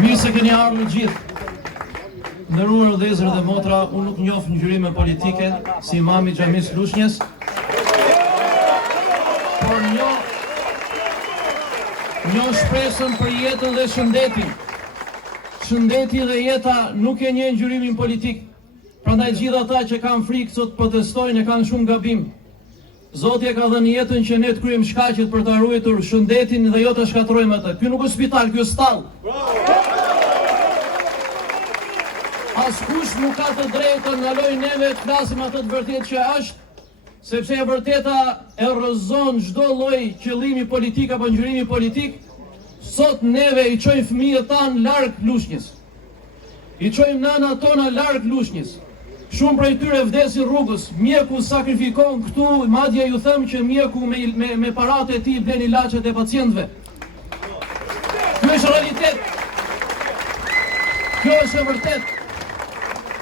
Mirë se keni ardhur gjithë. Nderuar vëllezër dhe motra, unë nuk njoh ngjyrime politike si imami i xhamisë Lushnjës, por njoh shpresën për jetën dhe shëndetin. Shëndeti dhe jeta nuk e njeh ngjyrimin politik. Prandaj gjithë ata që kanë frikë sot protestojnë e kanë shumë gabim. Zoti e ka dhënë jetën që ne të kryejmë shkaqet për ta ruajtur shëndetin dhe jo të shkatërrojmë atë. Ky nuk është spital, ky është stall. Askush nuk ka të drejtën ndaloj neve të flasim atë të vërtetë që është, sepse e vërteta e rrëzon çdo lloj qëllimi politik apo ngjyrimi politik. Sot neve i çojmë fëmijët tanë larg Lushnjës. I çojmë nënat tona larg Lushnjës. Shumë prej tyre vdesin rrugës, mjeku sakrifikon këtu, madje ju them që mjeku me paratë e tij blen ilaçet e pacientëve. Kjo është realitet. Kjo është e vërtetë.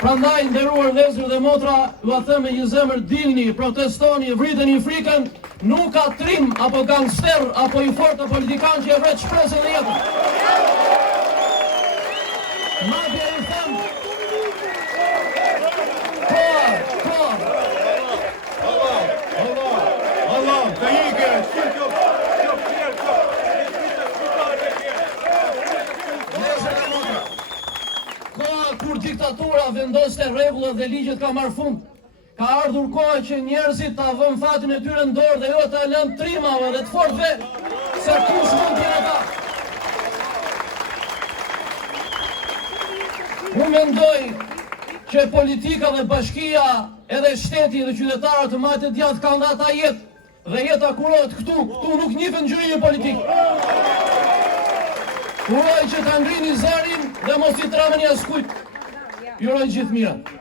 Prandaj nderuar vëllezër dhe motra, ju them me një zemër, dilni, protestoni, vriteni frikën, nuk ka trim apo gangster apo i fortë politikan që e vret shpresën dhe jetën. Madje ju them kur diktatura vendoste rregullat dhe ligjet ka marrë fund. Ka ardhur koha që njerëzit ta vënë fatin e tyre në dorë dhe jo ta lënë trimave dhe të fortëve, se kush mund të jenë ata. Unë mendoj që politika dhe bashkia, edhe shteti dhe qytetarët të majtë të djathtë kanë dhe ata jetë, dhe jeta kurohet këtu nuk njihen ngjyrime politik. Uroj që ta ngrini zërin dhe mos i trameni askujt. Ju uroj gjithë mirën.